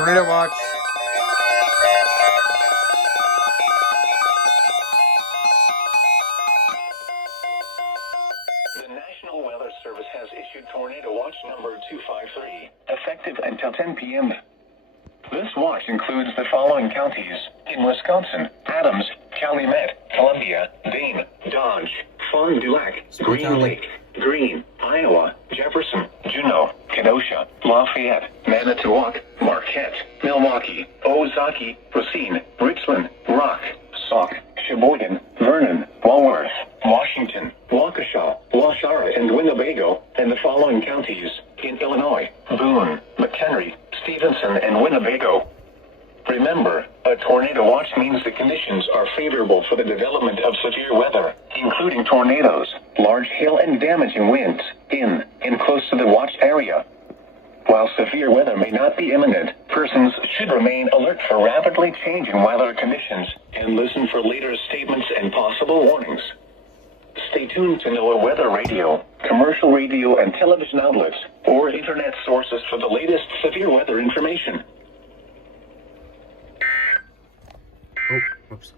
Tornado watch. The National Weather Service has issued Tornado Watch number 253, effective until 10 p.m. This watch includes the following counties in Wisconsin: Adams, Calumet, Columbia, Dane, Dodge, Fond du Lac, Green Lake, Greene, Iowa, Jefferson, Juneau, Kenosha, Lafayette, Manitowoc, Marquette, Milwaukee, Ozaki, Racine, Richland, Rock, Sauk, Sheboygan, Vernon, Walworth, Washington, Waukesha, Washara, and Winnebago, and the following counties in Illinois: Boone, McHenry, Stevenson, and Winnebago. Remember, a tornado watch means the conditions are favorable for the development of severe weather, including tornadoes, large hail, and damaging winds in and close to the watch area. While severe weather may not be imminent, persons should remain alert for rapidly changing weather conditions and listen for later statements and possible warnings. Stay tuned to NOAA Weather Radio, commercial radio and television outlets, or internet sources for the latest severe weather information. Oh, whoops.